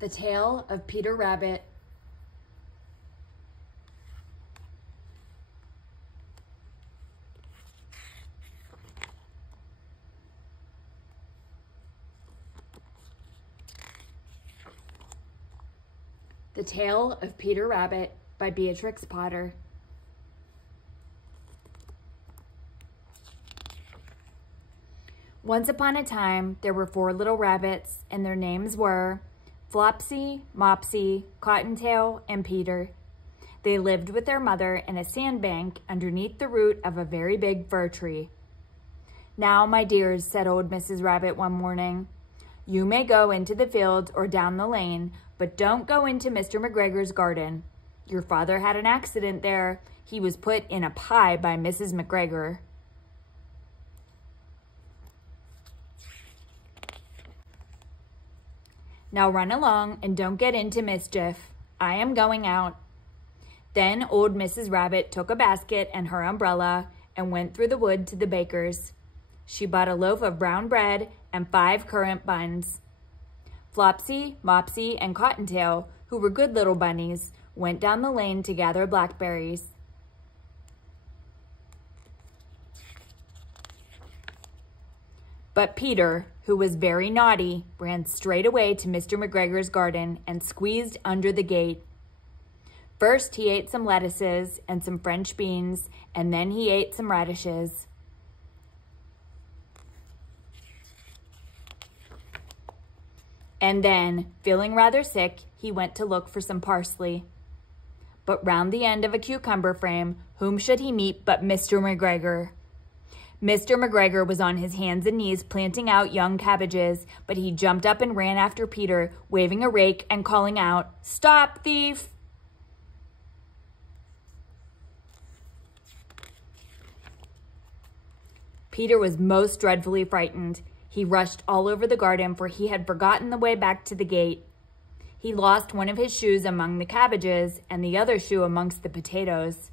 The Tale of Peter Rabbit. The Tale of Peter Rabbit by Beatrix Potter. Once upon a time, there were 4 little rabbits, and their names were Flopsy, Mopsy, Cottontail, and Peter. They lived with their mother in a sandbank underneath the root of a very big fir tree. "Now, my dears," said old Mrs. Rabbit one morning, "you may go into the field or down the lane, but don't go into Mr. McGregor's garden. Your father had an accident there. He was put in a pie by Mrs. McGregor." "Now run along and don't get into mischief. I am going out." Then old Mrs. Rabbit took a basket and her umbrella and went through the wood to the baker's. She bought a loaf of brown bread and 5 currant buns. Flopsy, Mopsy, and Cottontail, who were good little bunnies, went down the lane to gather blackberries. But Peter, who was very naughty, ran straight away to Mr. McGregor's garden and squeezed under the gate. First, he ate some lettuces and some French beans, and then he ate some radishes. And then, feeling rather sick, he went to look for some parsley. But round the end of a cucumber frame, whom should he meet but Mr. McGregor? Mr. McGregor was on his hands and knees planting out young cabbages, but he jumped up and ran after Peter, waving a rake and calling out, "Stop, thief!" Peter was most dreadfully frightened. He rushed all over the garden, for he had forgotten the way back to the gate. He lost one of his shoes among the cabbages and the other shoe amongst the potatoes.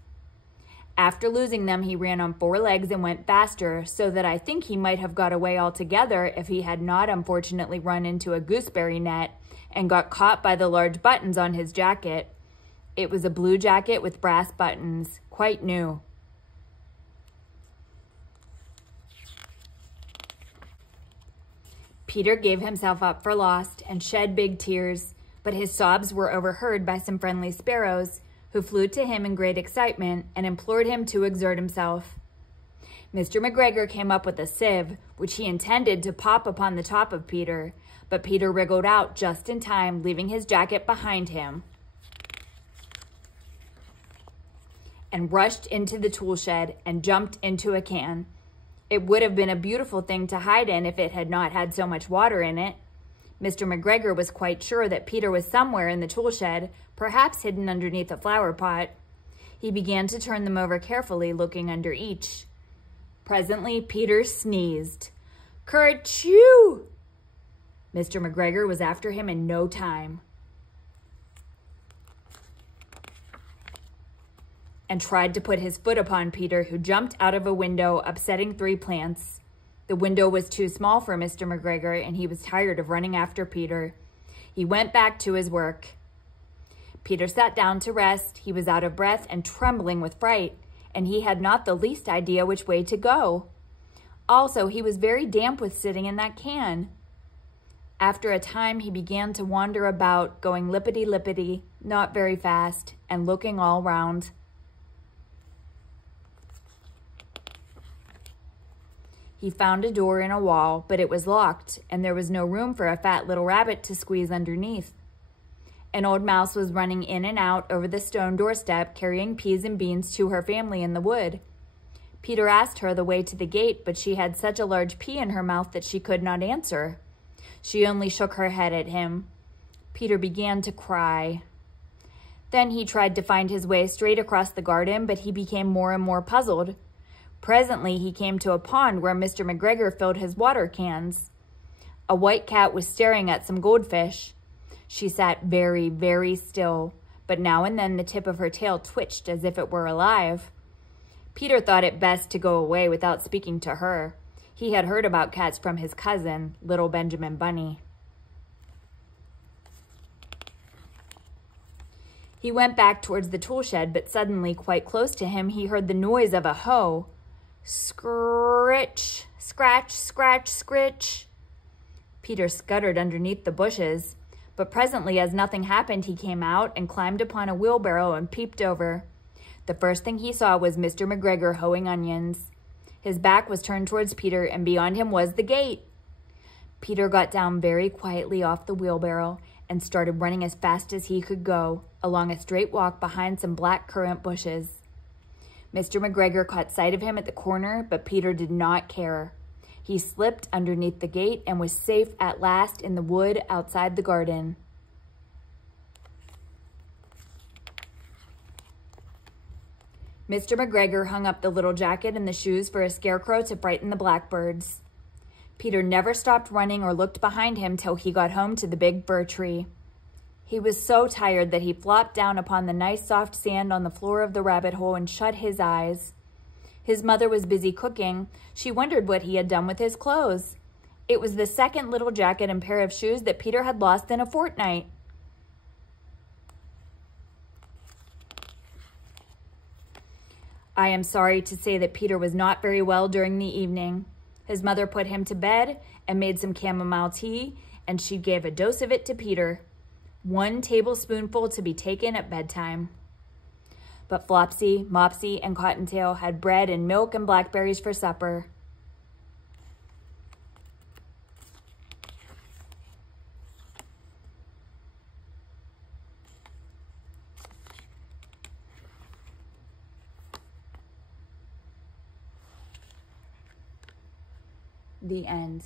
After losing them, he ran on 4 legs and went faster, so that I think he might have got away altogether if he had not unfortunately run into a gooseberry net and got caught by the large buttons on his jacket. It was a blue jacket with brass buttons, quite new. Peter gave himself up for lost and shed big tears, but his sobs were overheard by some friendly sparrows, who flew to him in great excitement and implored him to exert himself. Mr. McGregor came up with a sieve, which he intended to pop upon the top of Peter, but Peter wriggled out just in time, leaving his jacket behind him, and rushed into the tool shed and jumped into a can. It would have been a beautiful thing to hide in if it had not had so much water in it. Mr. McGregor was quite sure that Peter was somewhere in the tool shed, perhaps hidden underneath a flower pot. He began to turn them over carefully, looking under each. Presently, Peter sneezed. "Kerchoo!" Mr. McGregor was after him in no time, and tried to put his foot upon Peter, who jumped out of a window, upsetting 3 plants. The window was too small for Mr. McGregor, and he was tired of running after Peter. He went back to his work. Peter sat down to rest. He was out of breath and trembling with fright, and he had not the least idea which way to go. Also, he was very damp with sitting in that can. After a time, he began to wander about, going lippity-lippity, not very fast, and looking all round. He found a door in a wall, but it was locked, and there was no room for a fat little rabbit to squeeze underneath. An old mouse was running in and out over the stone doorstep, carrying peas and beans to her family in the wood. Peter asked her the way to the gate, but she had such a large pea in her mouth that she could not answer. She only shook her head at him. Peter began to cry. Then he tried to find his way straight across the garden, but he became more and more puzzled. Presently, he came to a pond where Mr. McGregor filled his water cans. A white cat was staring at some goldfish. She sat very, very still, but now and then the tip of her tail twitched as if it were alive. Peter thought it best to go away without speaking to her. He had heard about cats from his cousin, little Benjamin Bunny. He went back towards the tool shed, but suddenly, quite close to him, he heard the noise of a hoe. Scritch, scratch, scratch, scritch. Peter scuttered underneath the bushes, but presently, as nothing happened, he came out and climbed upon a wheelbarrow and peeped over. The first thing he saw was Mr. McGregor hoeing onions. His back was turned towards Peter, and beyond him was the gate. Peter got down very quietly off the wheelbarrow and started running as fast as he could go, along a straight walk behind some black currant bushes. Mr. McGregor caught sight of him at the corner, but Peter did not care. He slipped underneath the gate and was safe at last in the wood outside the garden. Mr. McGregor hung up the little jacket and the shoes for a scarecrow to frighten the blackbirds. Peter never stopped running or looked behind him till he got home to the big fir tree. He was so tired that he flopped down upon the nice soft sand on the floor of the rabbit hole and shut his eyes. His mother was busy cooking. She wondered what he had done with his clothes. It was the second little jacket and pair of shoes that Peter had lost in a fortnight. I am sorry to say that Peter was not very well during the evening. His mother put him to bed and made some chamomile tea, and she gave a dose of it to Peter. 1 tablespoonful to be taken at bedtime. But Flopsy, Mopsy, and Cottontail had bread and milk and blackberries for supper. The end.